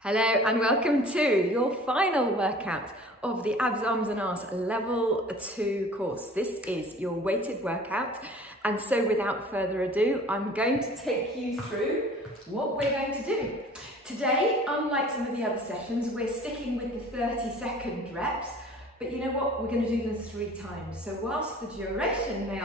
Hello and welcome to your final workout of the Abs, Arms and Arse Level 2 course. This is your weighted workout, and so without further ado, I'm going to take you through what we're going to do. Today, unlike some of the other sessions, we're sticking with the 30-second reps, but you know what? We're going to do them 3 times. So whilst the duration may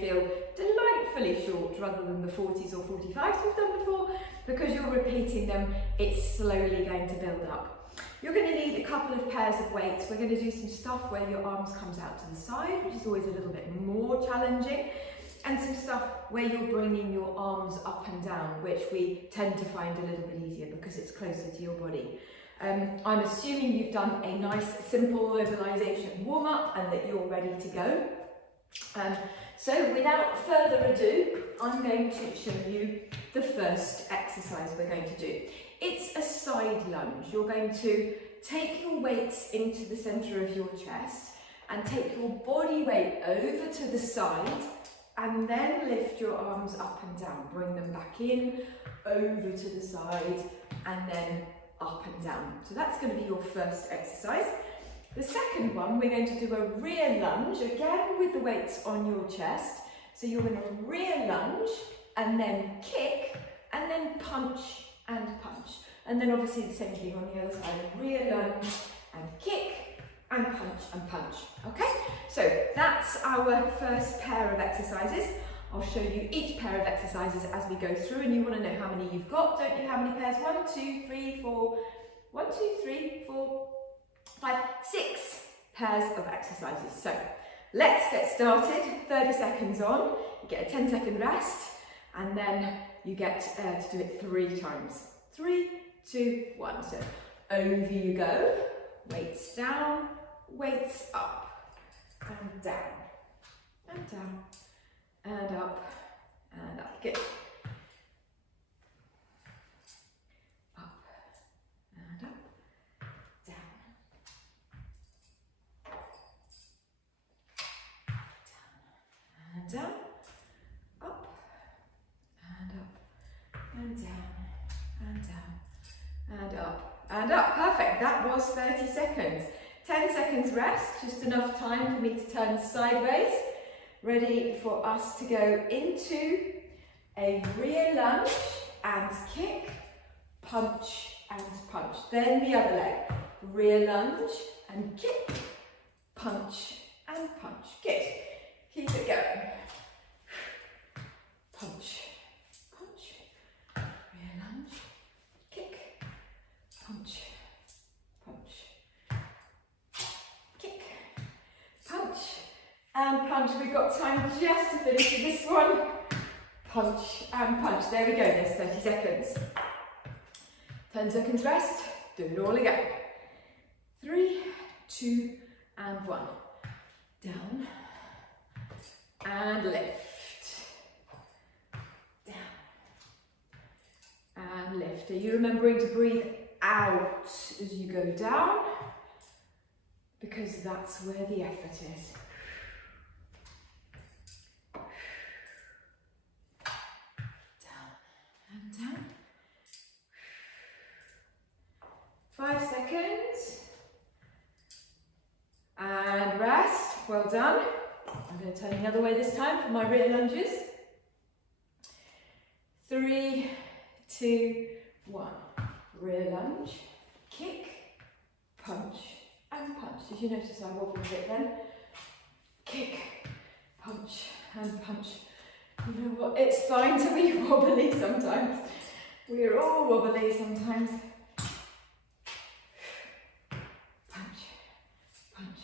feel delightfully short rather than the 40s or 45s we've done before, because you're repeating them, it's slowly going to build up. You're going to need a couple of pairs of weights. We're going to do some stuff where your arms comes out to the side, which is always a little bit more challenging, and some stuff where you're bringing your arms up and down, which we tend to find a little bit easier because it's closer to your body. I'm assuming you've done a nice simple mobilisation warm-up and that you're ready to go. So without further ado, I'm going to show you the first exercise we're going to do. It's a side lunge. You're going to take your weights into the centre of your chest and take your body weight over to the side and then lift your arms up and down. Bring them back in, over to the side, and then up and down. So that's going to be your first exercise. The second one, we're going to do a rear lunge, again with the weights on your chest. So you're going to rear lunge and then kick and then punch and punch. And then obviously the same thing on the other side, rear lunge and kick and punch. Okay, so that's our first pair of exercises. I'll show you each pair of exercises as we go through, and you want to know how many you've got, don't you? How many pairs? 1, 2, 3, 4, 1, 2, 3, 4, 5, 6 pairs of exercises. So let's get started. 30 seconds on, you get a 10-second rest, and then you get to do it 3 times. 3, 2, 1. So over you go. Weights down, weights up, and down, and down, and up, and up. Good. Up, and up, down, and down, up, and up, and down, and down, and up, and up. Perfect. That was 30 seconds. 10 seconds rest, just enough time for me to turn sideways. Ready for us to go into a rear lunge and kick, punch and punch. Then the other leg, rear lunge and kick, punch and punch. Good. Keep it going. Punch, punch, rear lunge, kick, punch, punch, kick, punch and punch. We've got time just to finish this one. Punch and punch. There we go, there's 30 seconds. 10 seconds rest. Do it all again. 3, 2, and 1. Down and lift. Down and lift. Are you remembering to breathe out as you go down? Because that's where the effort is. Down. 5 seconds. And rest. Well done. I'm going to turn the other way this time for my rear lunges. 3, 2, 1. Rear lunge, kick, punch, and punch. Did you notice I wobbled a bit then? Kick, punch, and punch. You know what, it's fine to be wobbly sometimes. We're all wobbly sometimes. Punch, punch,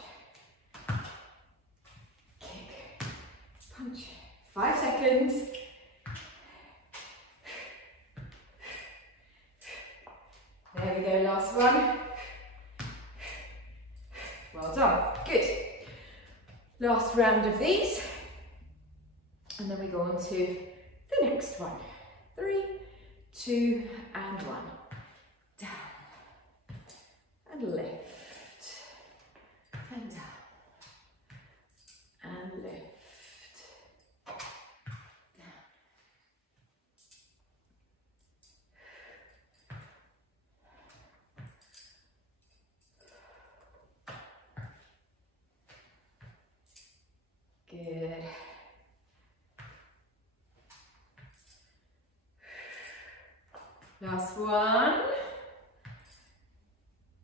kick, punch. 5 seconds. There we go, last one. Well done, good. Last round of these. And then we go on to the next one. 3, 2, and 1. Down. And lift. And down. And lift. Down. last one.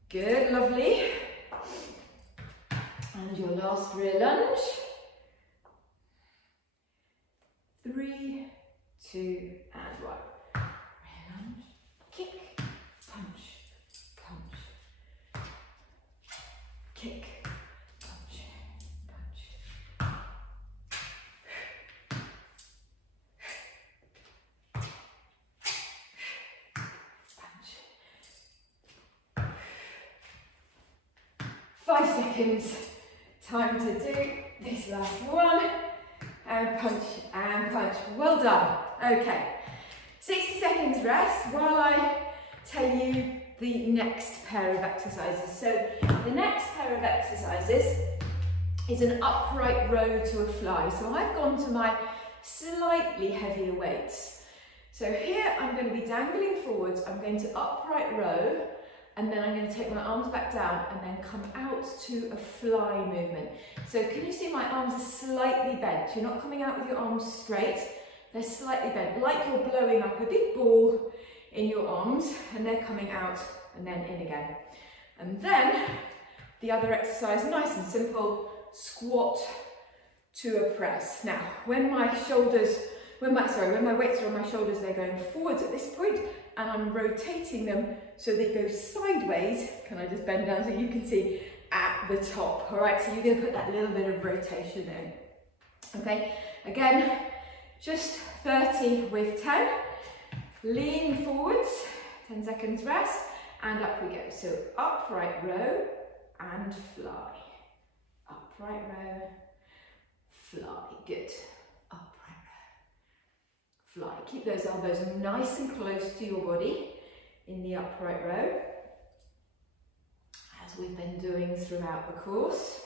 Good, lovely. And your last rear lunge. 3, 2, and 1. Rear lunge, kick, punch, punch, kick, punch, punch. Punch. 5 seconds. Time to do this last one. And punch, and punch. Well done. Okay. 60 seconds rest while I tell you the next pair of exercises. So the next pair of exercises is an upright row to a fly. So I've gone to my slightly heavier weights. So here I'm going to be dangling forwards. I'm going to upright row, and then I'm going to take my arms back down and then come out to a fly movement. So can you see my arms are slightly bent? You're not coming out with your arms straight, they're slightly bent, like you're blowing up a big ball in your arms, and they're coming out and then in again. And then the other exercise, nice and simple, squat to a press. Now, when my weights are on my shoulders, they're going forwards at this point, and I'm rotating them so they go sideways. Can I just bend down so you can see at the top? All right, so you're going to put that little bit of rotation in. Okay, again, just 30 with 10. Lean forwards, 10 seconds rest, and up we go. So upright row and fly. Upright row, fly. Good. Fly. Keep those elbows nice and close to your body in the upright row, as we've been doing throughout the course.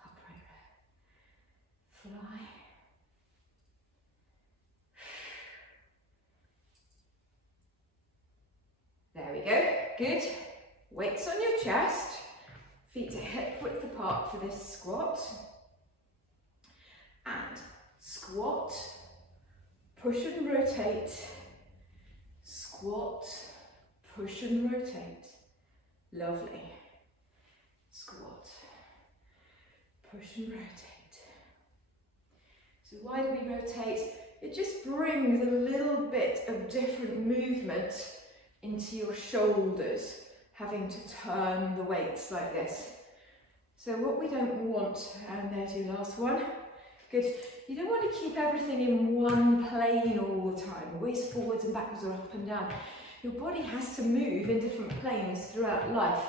Upright row. Fly. There we go. Good. Weights on your chest. Feet are hip width apart for this squat. And squat, push and rotate, squat, push and rotate. Lovely. Squat, push and rotate. So why do we rotate? It just brings a little bit of different movement into your shoulders, having to turn the weights like this. So what we don't want, and there's your last one. Good. You don't want to keep everything in one plane all the time, always forwards and backwards or up and down. Your body has to move in different planes throughout life.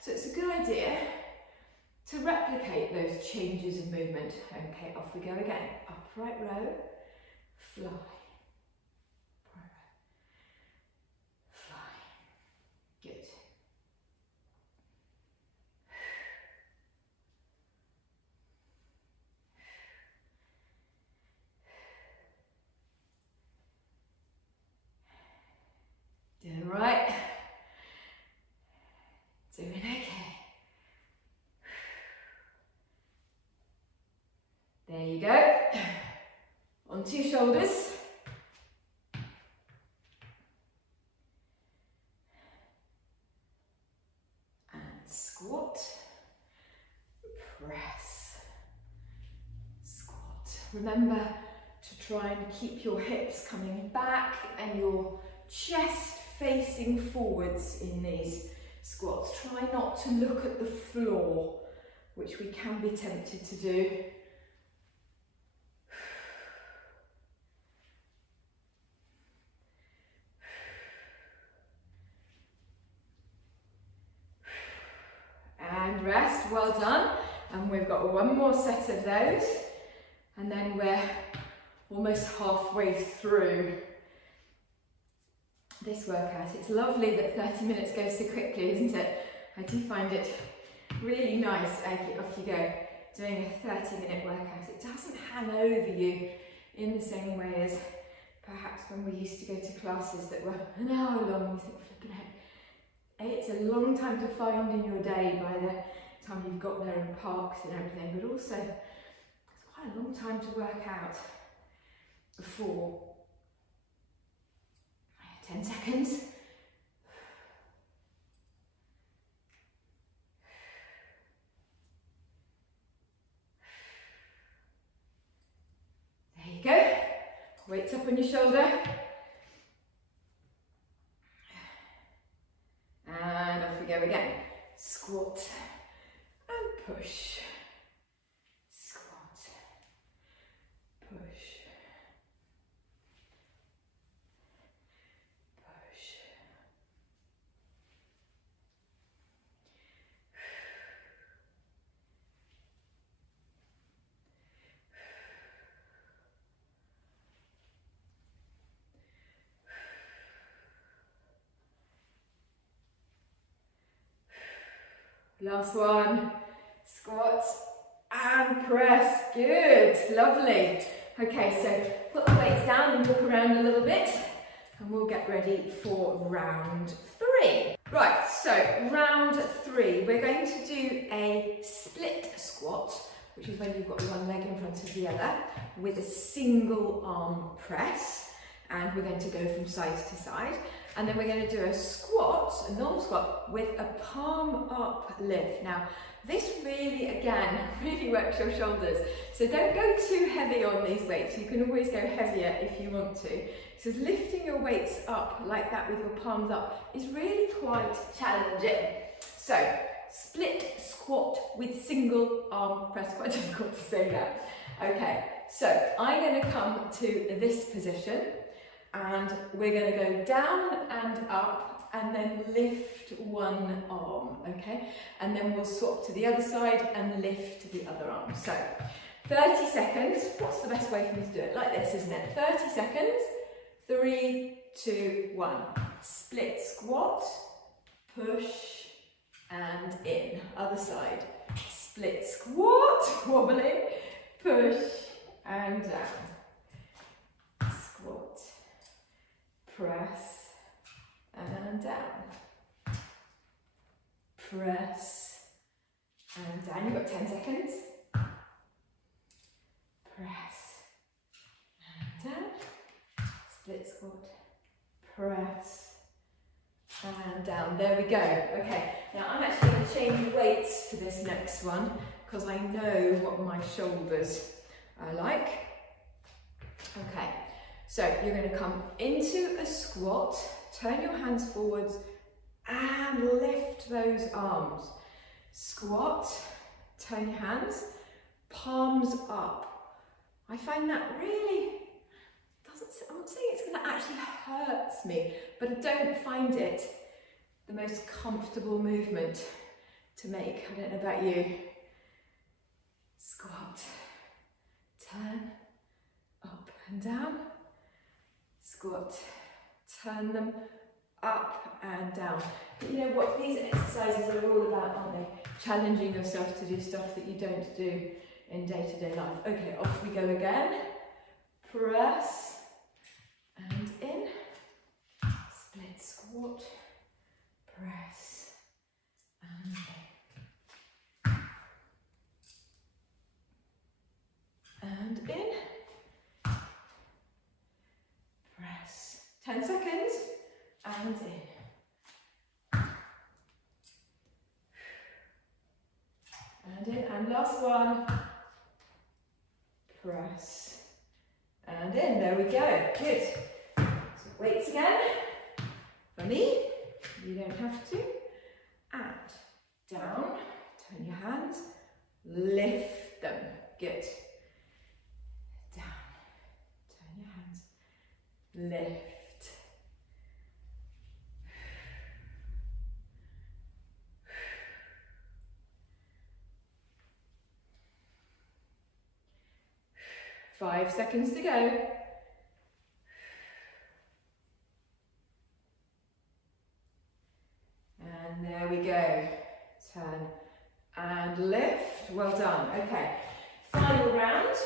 So it's a good idea to replicate those changes in movement. Okay, off we go again. Upright row, fly. Upright row, fly. Good. Doing right. Doing okay. There you go. Onto your shoulders. And squat. Press. Squat. Remember to try and keep your hips coming back and your chest facing forwards in these squats. Try not to look at the floor, which we can be tempted to do. And rest, well done. And we've got one more set of those, and then we're almost halfway through this workout. It's lovely that 30 minutes goes so quickly, isn't it? I do find it really nice. Okay, off you go, doing a 30-minute workout. It doesn't hang over you in the same way as perhaps when we used to go to classes that were an hour long. You think, flipping heck, it's a long time to find in your day by the time you've got there in parks and everything, but also it's quite a long time to work out before seconds. There you go. Weights up on your shoulder. And off we go again. Squat and push. Squat, push, push. Last one. Squat and press. Good, lovely. Okay, so put the weights down and walk around a little bit and we'll get ready for round 3. Right, so round 3, we're going to do a split squat, which is when you've got one leg in front of the other, with a single arm press, and we're going to go from side to side. And then we're going to do a squat, a normal squat, with a palm up lift. Now, this really, again, really works your shoulders. So don't go too heavy on these weights. You can always go heavier if you want to. So lifting your weights up like that with your palms up is really quite challenging. So split squat with single arm press. Quite difficult to say that. Okay, so I'm going to come to this position. And we're going to go down and up and then lift one arm, okay? And then we'll swap to the other side and lift the other arm. So 30 seconds. What's the best way for me to do it? Like this, isn't it? 30 seconds. 3, 2, 1. Split squat, push and in. Other side. Split squat, wobbling, push and down. Squat. Press and down. Press and down. You've got 10 seconds. Press and down. Split squat. Press and down. There we go. Okay, now I'm actually going to change weights for this next one because I know what my shoulders are like. Okay. So you're going to come into a squat, turn your hands forwards and lift those arms. Squat, turn your hands, palms up. I find that really I'm not saying it's going to actually hurt me, but I don't find it the most comfortable movement to make. I don't know about you. Squat, turn, up and down. Squat, turn them up and down. But you know what, these exercises are all about, aren't they? Challenging yourself to do stuff that you don't do in day-to-day life. Okay, off we go again. Press and in. Split squat. Press and in. And in. 10 seconds and in. And in, and last one. Press and in. There we go. Good. So weights again. For me, you don't have to. And down. Turn your hands. Lift them. Good. Down. Turn your hands. Lift. 5 seconds to go. And there we go. Turn and lift. Well done. Okay. Final round.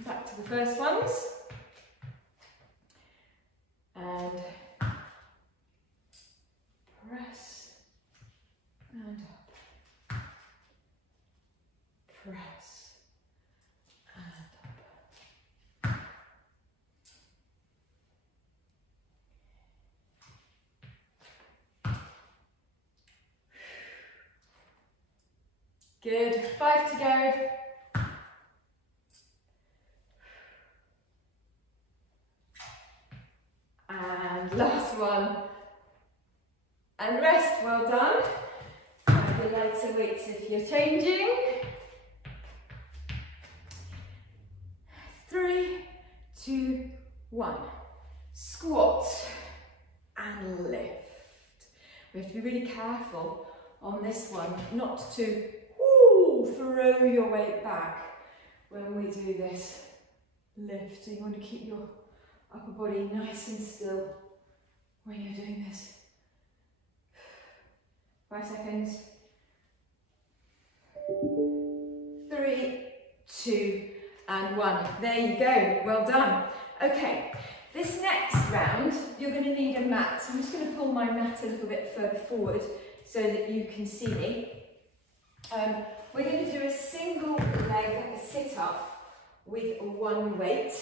Back to the first ones. And press and up. Press and up. Good, 5 to go. And last one. And rest, well done. Grab your lighter weights if you're changing. 3, 2, 1. Squat and lift. We have to be really careful on this one not to throw your weight back when we do this lift. So you want to keep your upper body nice and still when you're doing this. 5 seconds. 3, 2, and 1. There you go. Well done. Okay, this next round, you're going to need a mat. So I'm just going to pull my mat a little bit further forward so that you can see me. We're going to do a single leg sit-up with one weight,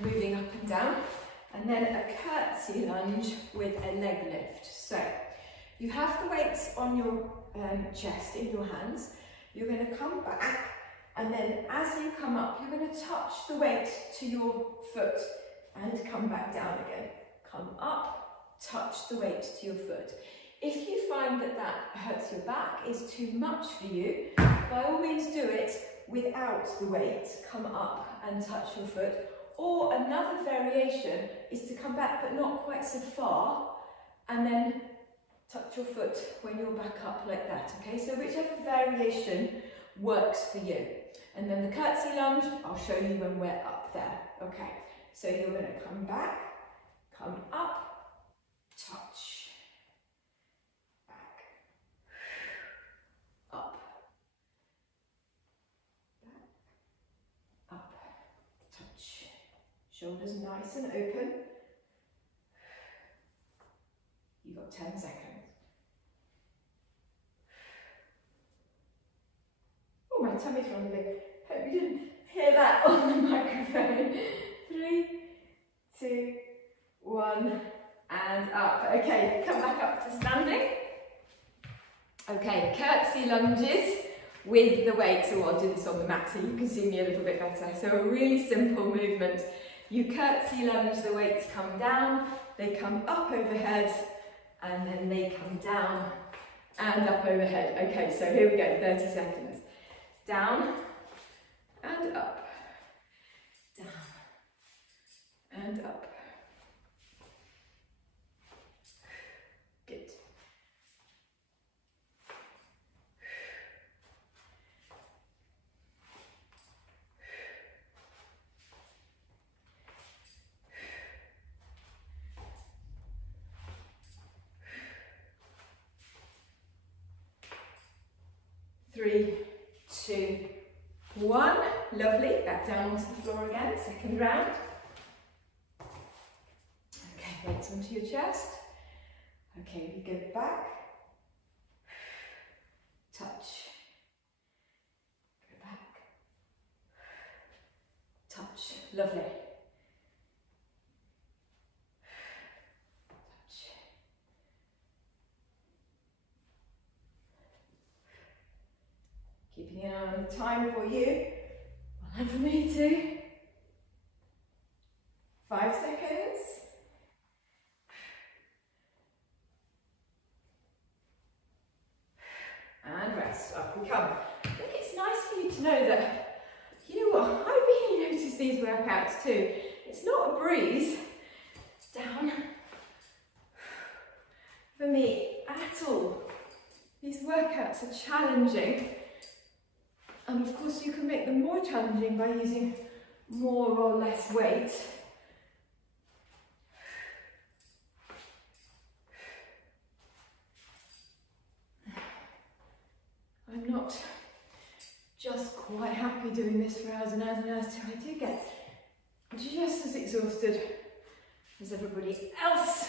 moving up and down, and then a curtsy lunge with a leg lift. So you have the weights on your chest in your hands. You're going to come back, and then as you come up, you're going to touch the weight to your foot and come back down again. Come up, touch the weight to your foot. If you find that that hurts your back, is too much for you, by all means do it without the weight. Come up and touch your foot. Or another variation is to come back but not quite so far, and then touch your foot when you're back up like that, okay? So whichever variation works for you. And then the curtsy lunge, I'll show you when we're up there, okay? So you're going to come back, come up, touch, back, up, back, up, touch. Shoulders nice and open. You've got 10 seconds. Oh, my tummy's gone a bit. Hope you didn't hear that on the microphone. 3, 2, 1, and up. Okay, come back up to standing. Okay, curtsy lunges with the weight. So I'll do this on the mat so you can see me a little bit better. So a really simple movement. You curtsy lunge, the weights come down, they come up overhead, and then they come down and up overhead. Okay, so here we go, 30 seconds. Down and up, down and up. Good. Three, 2, 1. Lovely. Back down onto the floor again. Second round. Okay, weights onto your chest. Okay, we go back. Touch. Go back. Touch. Lovely. Touch. Keeping an eye on the time for you, and for me too. 5 seconds. And rest, up we come. I think it's nice for you to know that, you know what, I really notice these workouts too. It's not a breeze, down, for me at all. These workouts are challenging. And of course you can make them more challenging by using more or less weight. I'm not just quite happy doing this for hours and hours and hours till I do get just as exhausted as everybody else.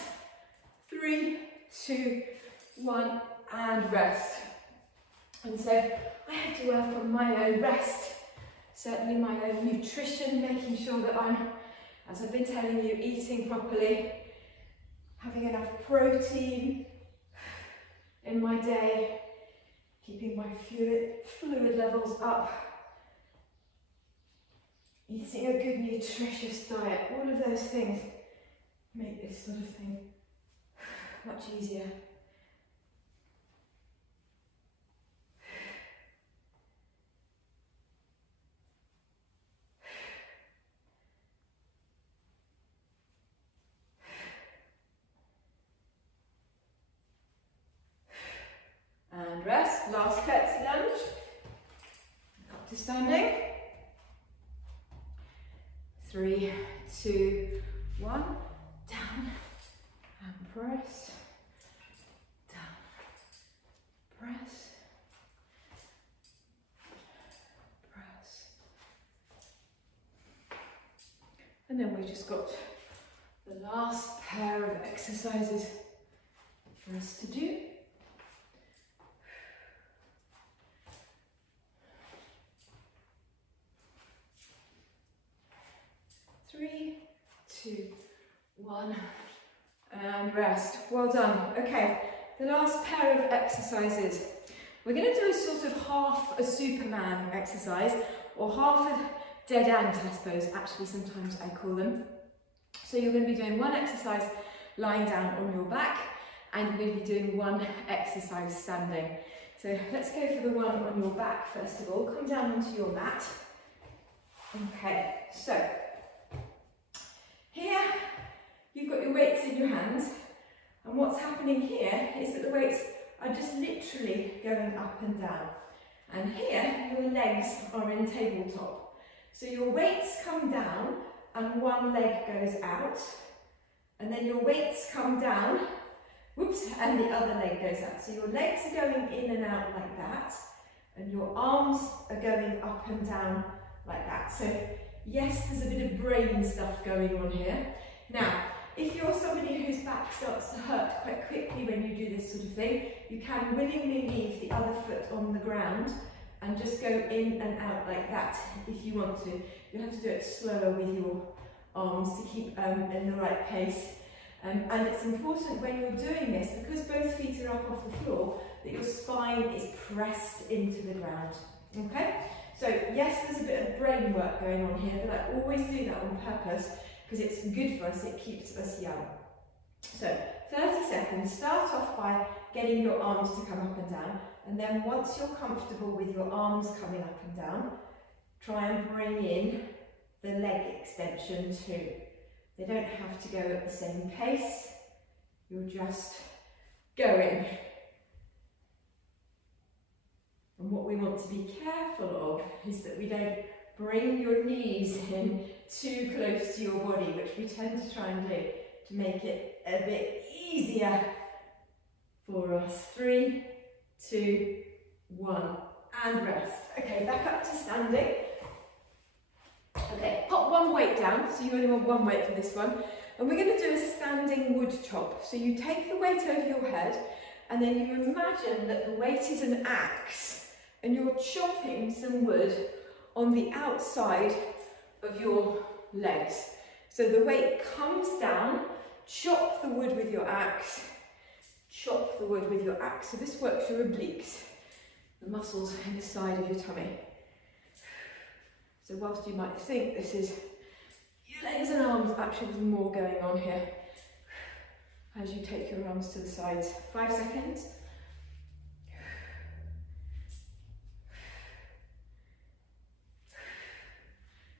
3, 2, 1, and rest. And so I have to work on my own rest, certainly my own nutrition, making sure that I'm, as I've been telling you, eating properly, having enough protein in my day, keeping my fluid levels up, eating a good nutritious diet, all of those things make this sort of thing much easier. And rest, last curtsy lunge, up to standing. 3, 2, 1, down and press, down, press, press. And then we just got the last pair of exercises for us to do. 3, 2, 1, and rest. Well done. Okay, the last pair of exercises. We're going to do a sort of half a Superman exercise, or half a dead ant, I suppose, actually sometimes I call them. So you're going to be doing one exercise lying down on your back, and you're going to be doing one exercise standing. So let's go for the one on your back first of all. Come down onto your mat. Okay, so here you've got your weights in your hands, and what's happening here is that the weights are just literally going up and down. And here your legs are in tabletop. So your weights come down and one leg goes out, and then your weights come down, whoops, and the other leg goes out. So your legs are going in and out like that, and your arms are going up and down like that. So yes, there's a bit of brain stuff going on here. Now, if you're somebody whose back starts to hurt quite quickly when you do this sort of thing, you can willingly leave the other foot on the ground and just go in and out like that if you want to. You have to do it slower with your arms to keep in the right pace. And it's important when you're doing this, because both feet are up off the floor, that your spine is pressed into the ground. Okay? So yes, there's a bit of brain work going on here, but I always do that on purpose because it's good for us, it keeps us young. So 30 seconds, start off by getting your arms to come up and down, and then once you're comfortable with your arms coming up and down, try and bring in the leg extension too. They don't have to go at the same pace, you're just going. And what we want to be careful of is that we don't bring your knees in too close to your body, which we tend to try and do to make it a bit easier for us. 3, 2, 1, and rest. Okay, back up to standing. Okay, pop one weight down, so you only want one weight for this one. And we're going to do a standing wood chop. So you take the weight over your head, and then you imagine that the weight is an axe, and you're chopping some wood on the outside of your legs. So the weight comes down, chop the wood with your axe, chop the wood with your axe. So this works your obliques, the muscles in the side of your tummy. So whilst you might think this is your legs and arms, actually there's more going on here as you take your arms to the sides. 5 seconds.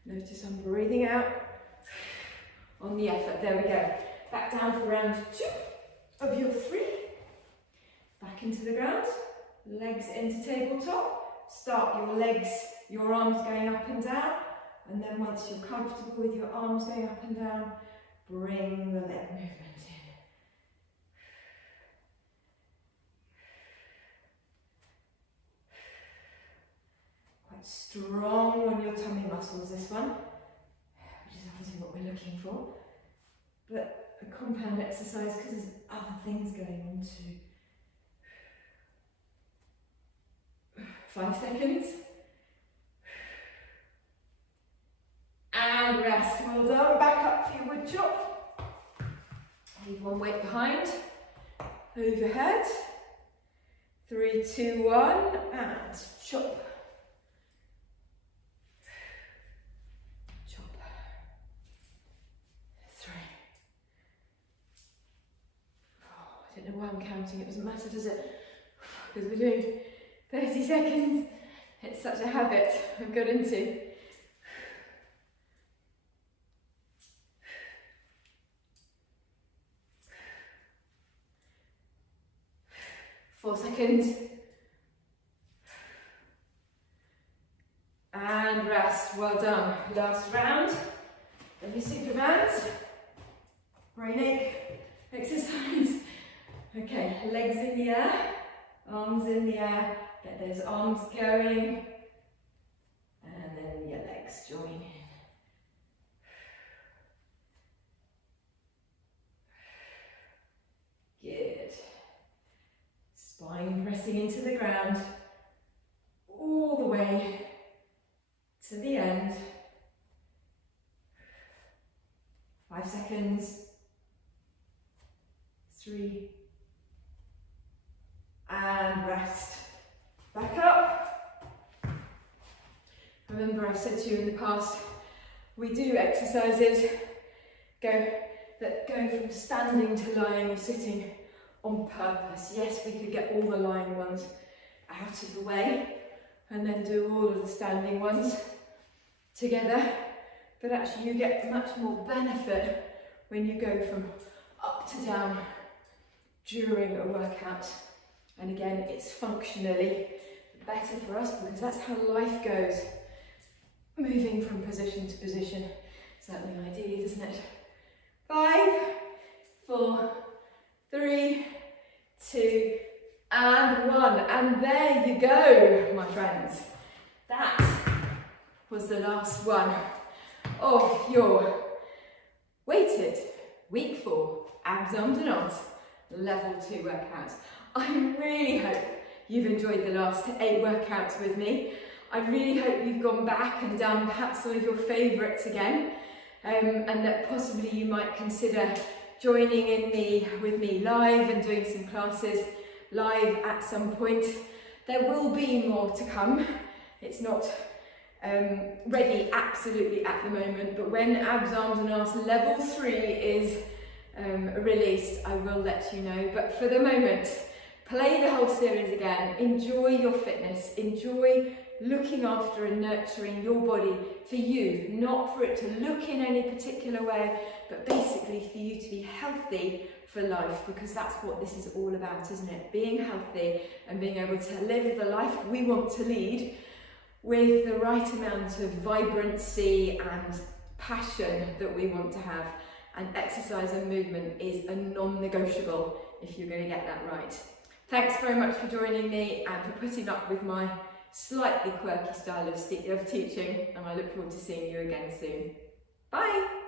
Notice I'm breathing out on the effort. There we go. Back down for round 2 of your 3. Back into the ground. Legs into tabletop. Start your legs, your arms going up and down. And then once you're comfortable with your arms going up and down, bring the leg movement in. Quite strong on your tummy muscles, this one, which is obviously what we're looking for. But a compound exercise because there's other things going on too. 5 seconds. And rest. Well done. Back up for your wood chop. Leave one weight behind. Overhead. 3, 2, 1, and chop. Chop. 3. Oh, I don't know why I'm counting, it doesn't matter, does it? Because we're doing 30 seconds. It's such a habit I've got into. 4 seconds. And rest, well done. Last round of your Supermans. Brain ache exercise. Okay, legs in the air, arms in the air. Get those arms going. And then your legs join in. Good. Spine pressing into the ground all the way to the end. 5 seconds. 3. And rest. Back up. Remember, I've said to you in the past, we do exercises that go from standing to lying or sitting on purpose. Yes, we could get all the lying ones out of the way and then do all of the standing ones together, but actually you get much more benefit when you go from up to down during a workout. And again, it's functionally better for us because that's how life goes, moving from position to position. Certainly ideally, doesn't it? 5, 4, 3, 2, and 1. And there you go, my friends. That was the last one of your weighted week 4 abs, arms and arms level 2 workouts. I really hope you've enjoyed the last 8 workouts with me. I really hope you've gone back and done perhaps some of your favourites again, and that possibly you might consider joining with me live and doing some classes live at some point. There will be more to come. It's not ready absolutely at the moment, but when abs, arms and arms level 3 is released, I will let you know. But for the moment, play the whole series again, enjoy your fitness, enjoy looking after and nurturing your body for you, not for it to look in any particular way, but basically for you to be healthy for life, because that's what this is all about, isn't it? Being healthy and being able to live the life we want to lead with the right amount of vibrancy and passion that we want to have. And exercise and movement is a non-negotiable if you're going to get that right. Thanks very much for joining me and for putting up with my slightly quirky style of teaching, and I look forward to seeing you again soon. Bye!